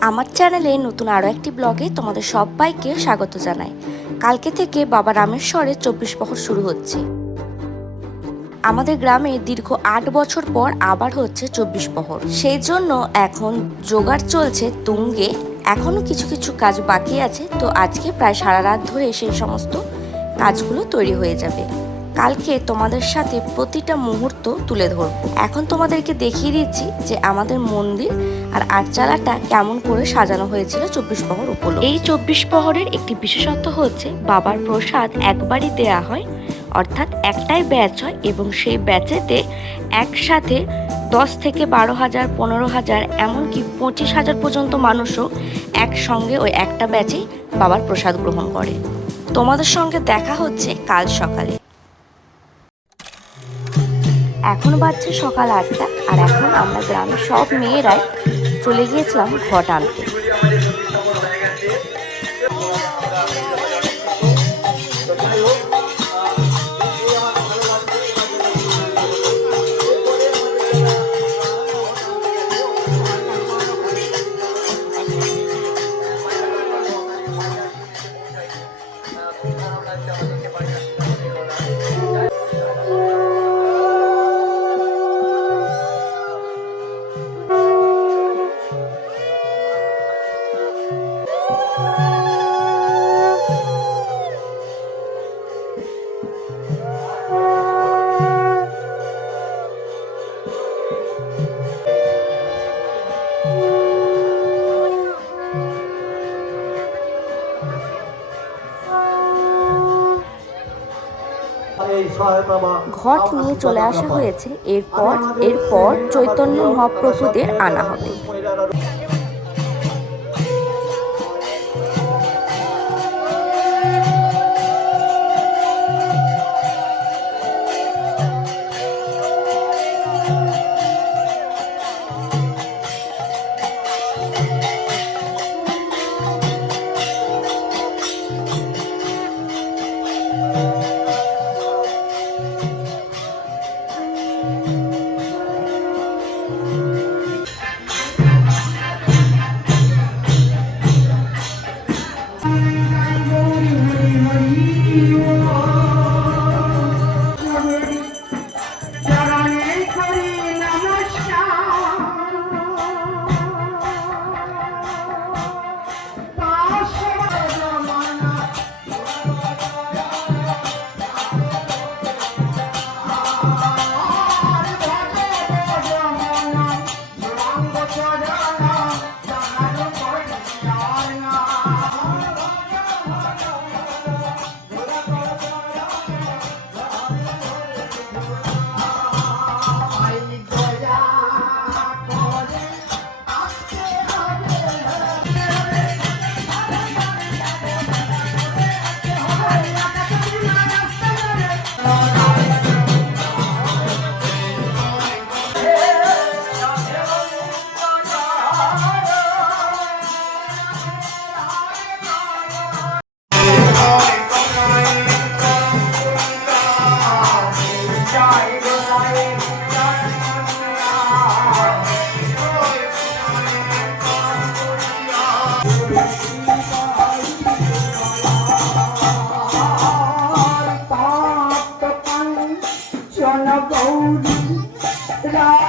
আমার চ্যানেলে নতুন আরও একটি ব্লগে তোমাদের সবাইকে স্বাগত জানাই। কালকে থেকে বাবা রামেশ্বরে চব্বিশ প্রহর শুরু হচ্ছে। আমাদের গ্রামে দীর্ঘ আট বছর পর আবার হচ্ছে চব্বিশ প্রহর সেই জন্য এখন জোগাড় চলছে তুঙ্গে। এখনও কিছু কিছু কাজ বাকি আছে, তো আজকে প্রায় সারা রাত ধরে সেই সমস্ত কাজগুলো তৈরি হয়ে যাবে। কালকে তোমাদের সাথে প্রতিটা মুহূর্ত তুলে ধরবো। এখন তোমাদেরকে দেখিয়ে দিচ্ছি যে আমাদের মন্দির আর আটচালাটা কেমন করে সাজানো হয়েছিল চব্বিশ প্রহর উপলক্ষে। এই চব্বিশ প্রহরের একটি বিশেষত্ব হচ্ছে বাবার প্রসাদ একবারই দেয়া হয়, অর্থাৎ একটাই ব্যাচ হয় এবং সেই ব্যাচেতে একসাথে দশ থেকে বারো হাজার, পনেরো হাজার, এমনকি পঁচিশ হাজার পর্যন্ত মানুষও একসঙ্গে ওই একটা ব্যাচেই বাবার প্রসাদ গ্রহণ করে। তোমাদের সঙ্গে দেখা হচ্ছে কাল সকালে। এখন বাজছে সকাল আটটা, আর এখন আমরা গ্রামের সব মেয়েরাই চলে গিয়েছিলাম ঘট আনতে। এই সহায়তা ঘট নিয়ে চলে আসা হয়েছে। এরপর এরপর চৈতন্য মহাপ্রভুদের আনা হবে। Allah